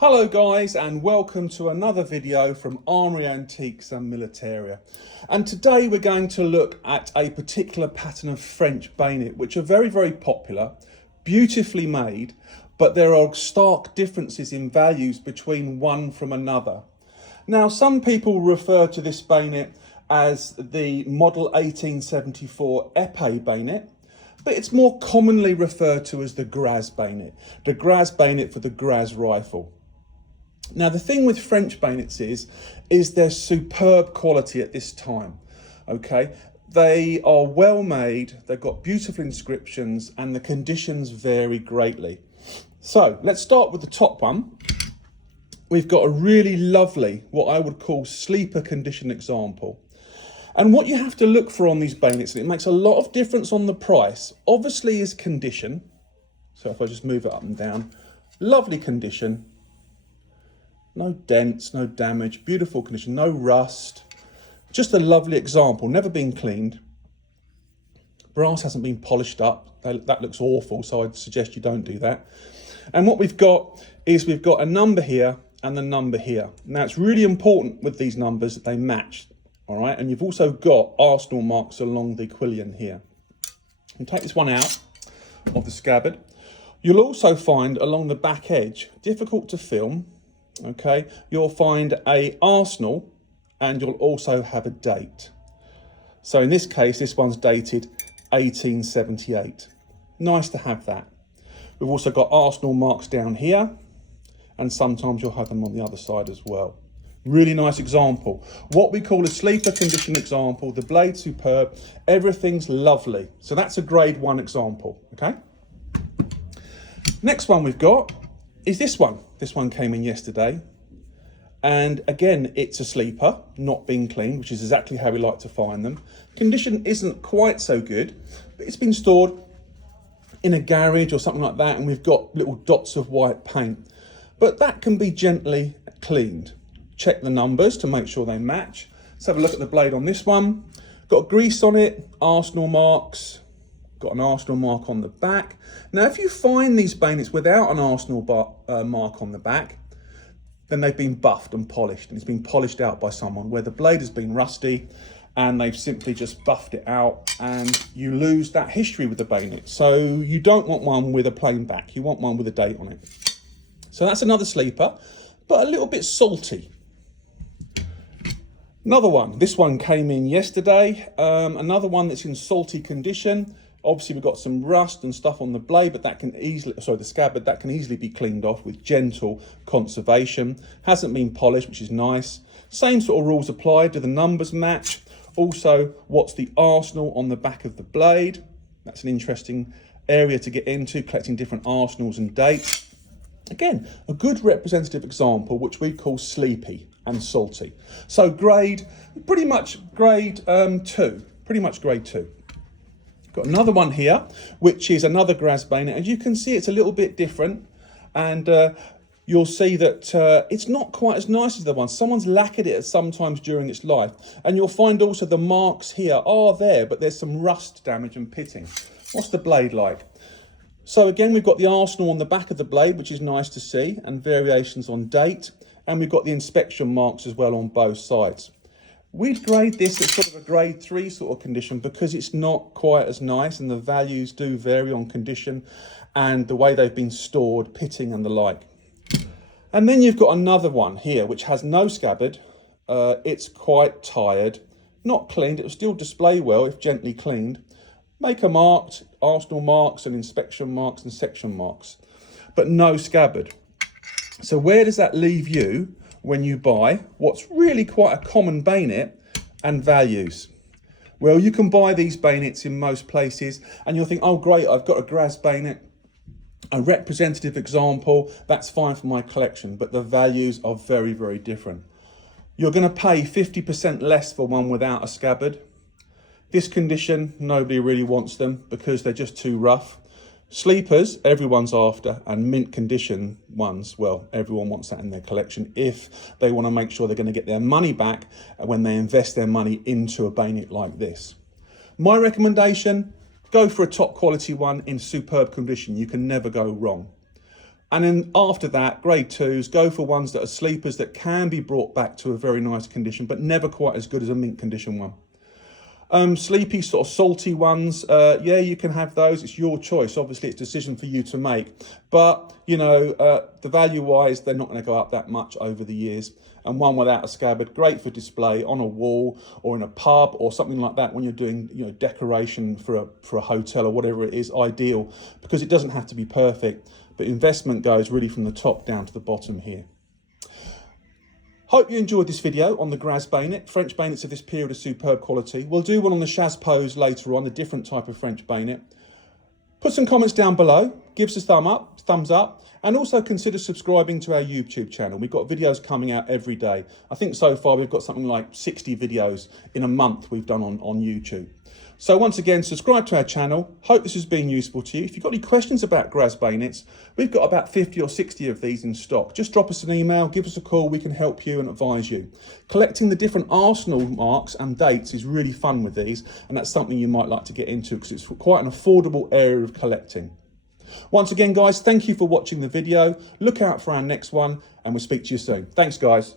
Hello guys, and welcome to another video from Armoury Antiques and Militaria. And today we're going to look at a particular pattern of French bayonet which are very popular, beautifully made, but there are stark differences in values between one from another. Now some people refer to this bayonet as the model 1874 épée bayonet, but it's more commonly referred to as the Gras bayonet for the Gras rifle. Now, the thing with French bayonets is their superb quality at this time, okay? They are well made, they've got beautiful inscriptions, and the conditions vary greatly. So, let's start with the top one. We've got a really lovely, what I would call sleeper condition example. And what you have to look for on these bayonets, and it makes a lot of difference on the price, obviously is condition. So if I just move it up and down, lovely condition. No dents, no damage, beautiful condition, no rust. Just a lovely example, never been cleaned. Brass hasn't been polished up. That looks awful, so I'd suggest you don't do that. And what we've got is we've got a number here and the number here. Now it's really important with these numbers that they match, all right? And you've also got arsenal marks along the quillion here. And take this one out of the scabbard. You'll also find along the back edge, difficult to film, okay, you'll find a arsenal and you'll also have a date. So in this case, this one's dated 1878. Nice to have that. We've also got arsenal marks down here, and sometimes you'll have them on the other side as well. Really nice example. What we call a sleeper condition example, the blade's superb, everything's lovely. So that's a grade 1 example, okay? Next one we've got is this one. This one came in yesterday. And again, it's a sleeper, not been cleaned, which is exactly how we like to find them. Condition isn't quite so good, but it's been stored in a garage or something like that, and we've got little dots of white paint. But that can be gently cleaned. Check the numbers to make sure they match. Let's have a look at the blade on this one. Got grease on it, arsenal marks. Got an arsenal mark on the back. Now, if you find these bayonets without an arsenal mark on the back, then they've been buffed and polished, and it's been polished out by someone where the blade has been rusty and they've simply just buffed it out, and you lose that history with the bayonet. So you don't want one with a plain back, you want one with a date on it. So that's another sleeper, but a little bit salty. Another one, this one came in yesterday, another one that's in salty condition. Obviously we've got some rust and stuff on the blade, but that can easily, the scabbard, that can easily be cleaned off with gentle conservation. Hasn't been polished, which is nice. Same sort of rules apply. Do the numbers match? Also, what's the arsenal on the back of the blade? That's an interesting area to get into, collecting different arsenals and dates. Again, a good representative example, which we call sleepy and salty. So pretty much grade 2, pretty much grade 2. Got another one here, which is another Gras bayonet. As you can see, it's a little bit different, and you'll see that it's not quite as nice as the one. Someone's lacquered it sometimes during its life, and you'll find also the marks here are there, but there's some rust damage and pitting. What's the blade like? So again, we've got the arsenal on the back of the blade, which is nice to see, and variations on date, and we've got the inspection marks as well on both sides. We'd grade this as sort of a grade 3 sort of condition because it's not quite as nice, and the values do vary on condition and the way they've been stored, pitting and the like. And then you've got another one here which has no scabbard. It's quite tired, not cleaned. It will still display well if gently cleaned. Maker marked, arsenal marks and inspection marks and section marks, but no scabbard. So where does that leave you when you buy what's really quite a common bayonet and values? Well, you can buy these bayonets in most places and you'll think, oh great, I've got a Gras bayonet, a representative example, that's fine for my collection, but the values are very different. You're going to pay 50% less for one without a scabbard. This condition, nobody really wants them because they're just too rough. Sleepers, everyone's after, and mint condition ones, well, everyone wants that in their collection if they want to make sure they're going to get their money back when they invest their money into a bayonet like this. My recommendation, go for a top quality one in superb condition. You can never go wrong. And then after that, grade 2s, go for ones that are sleepers that can be brought back to a very nice condition, but never quite as good as a mint condition one. Sleepy, sort of salty ones, yeah, you can have those. It's your choice. Obviously, it's a decision for you to make. But, you know, the value-wise, they're not going to go up that much over the years. And one without a scabbard, great for display on a wall or in a pub or something like that when you're doing, you know, decoration for a hotel or whatever it is, ideal, because it doesn't have to be perfect. But investment goes really from the top down to the bottom here. Hope you enjoyed this video on the Gras bayonet. French bayonets of this period are superb quality. We'll do one on the Chaz pose later on, a different type of French bayonet. Put some comments down below, give us a thumbs up, and also consider subscribing to our YouTube channel. We've got videos coming out every day. I think so far we've got something like 60 videos in a month we've done on YouTube. So once again, subscribe to our channel. Hope this has been useful to you. If you've got any questions about Gras bayonets, we've got about 50 or 60 of these in stock. Just drop us an email, give us a call, we can help you and advise you. Collecting the different arsenal marks and dates is really fun with these, and that's something you might like to get into because it's quite an affordable area of collecting. Once again, guys, thank you for watching the video. Look out for our next one, and we'll speak to you soon. Thanks, guys.